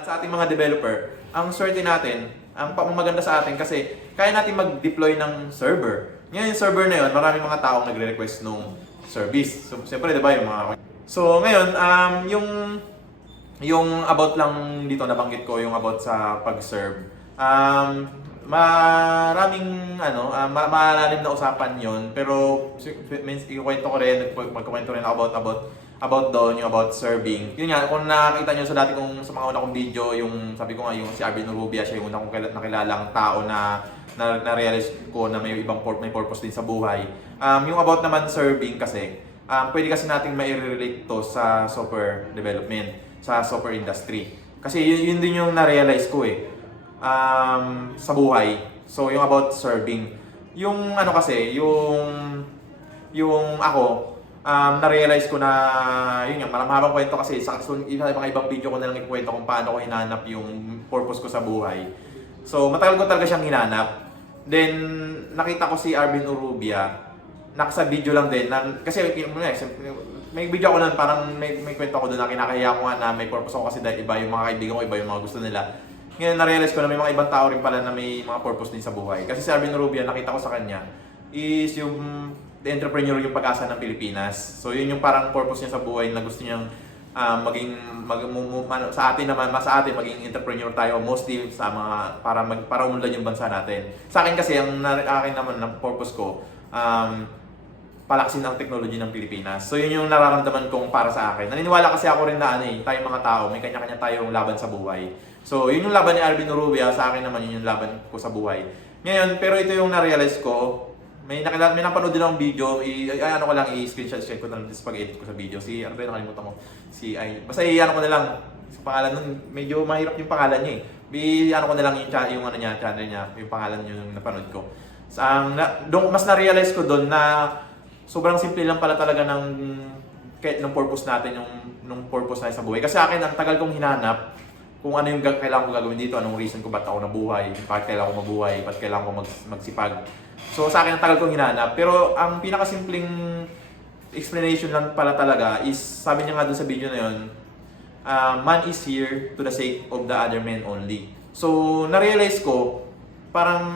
At sa ating mga developer, ang swerte natin, ang maganda sa atin kasi kaya natin mag-deploy ng server. Ngayon yung server na yun, maraming mga taong nagre-request nung service. So, siyempre, di ba, yung mga... So, ngayon, yung about lang dito nabanggit ko, yung about sa pag-serve. Maraming malalim na usapan yon, pero ikwento ko rin, magkukwento rin about doon, yung about serving. Yun nga, kung nakita nyo sa dati kong, sa mga una kong video, yung sabi ko nga, yung si Arvin Urrubia, siya yung una kong nakilalang tao na na-realize ko na may ibang may purpose din sa buhay. Yung about naman serving kasi, pwede kasi nating mai-relate to sa software development, sa software industry. Kasi yun din yung na-realize ko sa buhay. So, yung about serving. Yung ano kasi, yung ako, na-realize ko na, yun yung maraming kwento kasi sa mga ibang video ko na lang ikwento kung paano ko hinanap yung purpose ko sa buhay. So, matagal ko talaga siyang hinanap. Then, nakita ko si Arvin Urrubia, nasa video lang din, kasi may video ko nun, parang may kwento ko doon na kinakahiya ko nga na may purpose ko kasi dahil iba yung mga kaibigan ko, iba yung mga gusto nila. Ngayon, na-realize ko na may mga ibang tao rin pala na may mga purpose din sa buhay. Kasi si Arvin Urrubia, nakita ko sa kanya, is yung the entrepreneur yung pag-asa ng Pilipinas. So yun yung parang purpose niya sa buhay na gusto niyang sa atin naman, sa atin maging entrepreneur tayo mostly sa mga para umunlad yung bansa natin. Sa akin kasi ang akin naman ng purpose ko palaksin ang technology ng Pilipinas. So yun yung nararamdaman kong para sa akin. Naniniwala kasi ako rin na tayong mga tao, may kanya-kanya tayong laban sa buhay. So yun yung laban ni Arvin Urrubia, sa akin naman yun yung laban ko sa buhay. Ngayon, pero ito yung na-realize ko, may napanood din akong video, i-screenshot ko na lang pag-edit ko sa video. Ano ba yung nakalimutan ko? Basta ko na lang. Sa pangalan nun, medyo mahirap yung pangalan niya ko na lang yung channel niya, yung pangalan niya yung napanood ko. Mas na-realize ko doon na sobrang simple lang pala talaga ng purpose natin, yung purpose na sa buhay. Kasi akin, ang tagal kong hinanap kung ano yung kailangan ko gagawin dito, anong reason ko ba't ako nabuhay, bakit kailangan ko mabuhay, bakit kailangan ko magsipag. So sa akin, ang tagal kong hinanap. Pero ang pinakasimpleng explanation lang pala talaga is, sabi niya nga dun sa video na yun, man is here to the sake of the other man only. So na-realize ko, parang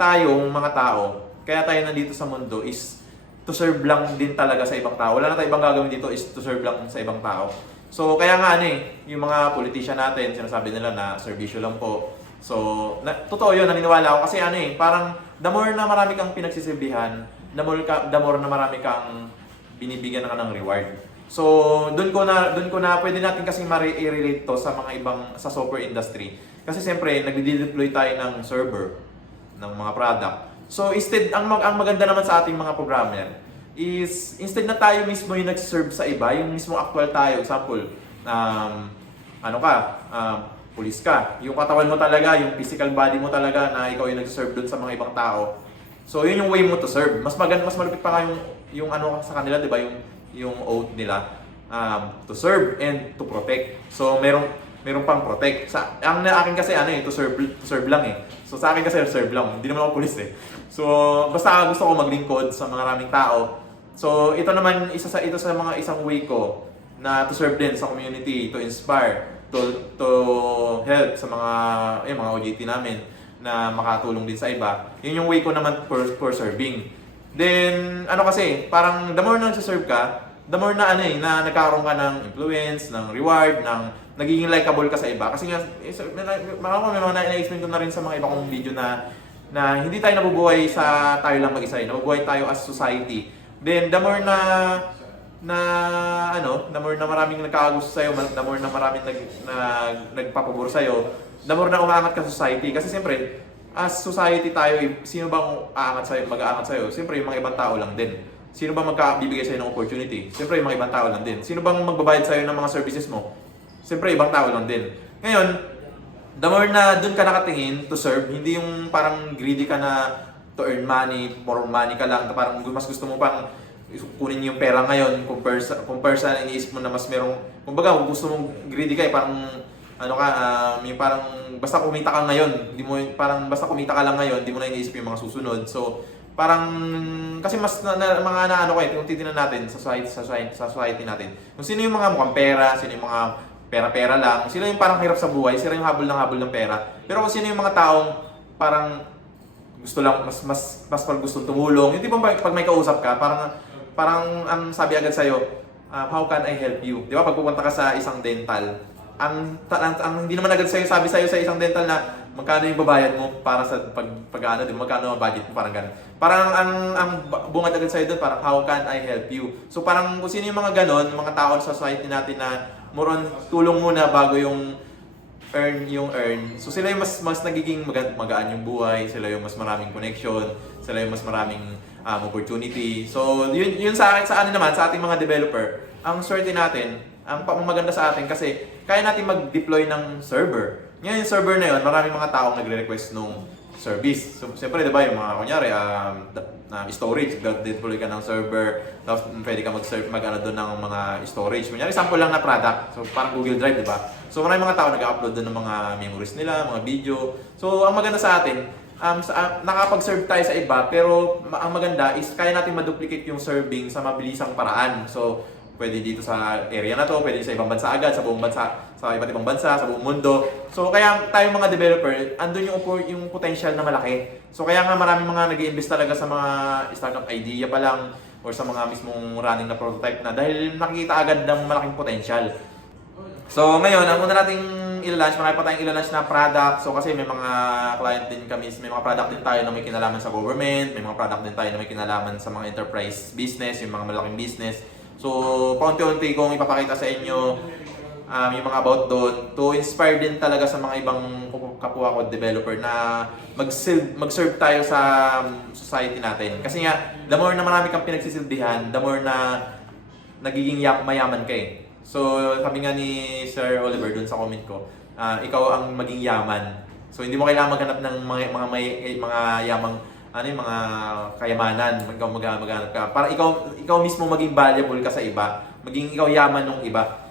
tayong mga tao, kaya tayo nandito sa mundo is to serve lang din talaga sa ibang tao. Wala na tayong ibang gagawin dito is to serve lang sa ibang tao. So kaya nga yung mga politician natin, sinasabi nila na serbisyo lang po. So, totoo yun, naniniwala ako kasi parang the more na marami kang pinagsisilbihan, the more na marami kang binibigyan ng reward. So, doon ko na pwede natin kasi i-relate to sa mga ibang sa software industry. Kasi siyempre, nagde-deploy tayo ng server ng mga product. So, instead ang maganda naman sa ating mga programmer is instead na tayo mismo yung nag-serve sa iba, yung mismo actual tayo, example, pulis ka. Yung katawan mo talaga, yung physical body mo talaga na ikaw yung nag-serve doon sa mga ibang tao. So, yun yung way mo to serve. Mas malupit pa nga yung sa kanila, di ba? Yung oath nila. To serve and to protect. So, meron pang protect. Ang akin kasi to serve lang So, sa akin kasi serve lang. Hindi naman ako pulis So, basta gusto ko maglingkod sa mga maraming tao. So, ito naman, ito sa mga isang way ko na to serve din sa community, to inspire, to help sa mga OJT namin na makatulong din sa iba. Yun yung way ko naman for serving. Then, kasi, parang the more na nagsaserve ka, the more na na nagkakaroon ka ng influence, ng reward, nagiging likable ka sa iba. Kasi nga, na-explain ko na rin sa mga iba kong video na hindi tayo nabubuhay sa tayo lang mag-isa. Nabubuhay tayo as society. Then, the more na maraming nagkakagusto sa'yo, the more na maraming nagpapabor sa'yo, the more na umaangat ka sa society. Kasi siyempre, as society tayo, sino bang mag-aangat sa'yo? Siyempre, yung mga ibang tao lang din. Sino bang magbibigay sa'yo ng opportunity? Siyempre, yung mga ibang tao lang din. Sino bang magbabayad sa'yo ng mga services mo? Siyempre, ibang tao lang din. Ngayon, the more na dun ka nakatingin to serve, hindi yung parang greedy ka na to earn money, more money ka lang, parang mas gusto mo pang kunin yung pera ngayon compare sa iniisip mo na mas merong, kumbaga gusto mong greedy ka parang yung parang basta kumita ka ngayon, hindi mo parang basta kumita ka lang ngayon, hindi mo na iniisip yung mga susunod. So parang kasi mas kung titingnan natin sa society natin, kung sino yung mga mukhang pera, sino yung mga pera-pera lang. Sila yung parang hirap sa buhay, sila yung habol ng pera. Pero kung sino yung mga taong parang gusto lang, mas pag gusto tumulong, yung tipo pag may kausap ka, parang ang sabi agad sa'yo, how can I help you? Di ba? Pag pupunta ka sa isang dental, ang hindi naman agad sabi sa'yo sa isang dental na magkano yung babayad mo para sa pag di ba? Magkano ang budget mo, parang ganun. Parang ang bungad agad sa'yo doon, parang how can I help you? So parang kung sino yung mga ganon, mga tao sa society natin na more on tulong muna bago yung earn. So sila yung mas nagiging magaan yung buhay, sila yung mas maraming connection, sila yung mas maraming opportunity. So yun sa atin naman, sa ating mga developer, ang swerte natin, ang maganda sa atin kasi kaya natin mag-deploy ng server. Ngayon yung server na yun, maraming mga taong nagre-request nung service. So siyempre, di ba, yung mga kunyari, storage, deploy ka ng server, tapos pwede ka mag-ano doon ng mga storage. Kunyari, sample lang na product. So parang Google Drive, di ba? So maraming mga tao nag-upload doon ng mga memories nila, mga video. So ang maganda sa atin, nakapag-serve tayo sa iba, pero ang maganda is kaya natin ma-duplicate yung serving sa mabilisang paraan. So pwede dito sa area na to, pwede sa ibang bansa agad, sa buong bansa, sa iba't ibang bansa, sa buong mundo. So kaya tayong mga developer, andun yung potential na malaki. So kaya nga maraming mga nag-i-invest talaga sa mga startup idea pa lang or sa mga mismong running na prototype na dahil nakikita agad ng malaking potential. So ngayon, ang una nating i-launch, marami pa tayong i-launch na product. So kasi may mga client din kami, may mga product din tayo na may kinalaman sa government, may mga product din tayo na may kinalaman sa mga enterprise business, yung mga malaking business. So, paunti-unti kong ipapakita sa inyo yung mga about doon to inspire din talaga sa mga ibang kapwa ko developer na mag-serve tayo sa society natin. Kasi nga, the more na marami kang pinagsisilbihan, the more na nagiging mayaman ka eh. So, sabi nga ni Sir Oliver doon sa comment ko, ikaw ang maging yaman. So, hindi mo kailangan maghanap ng mga yamang yung mga kayamanan, maghanap ka. Para ikaw mismo maging valuable ka sa iba, maging ikaw yaman ng iba.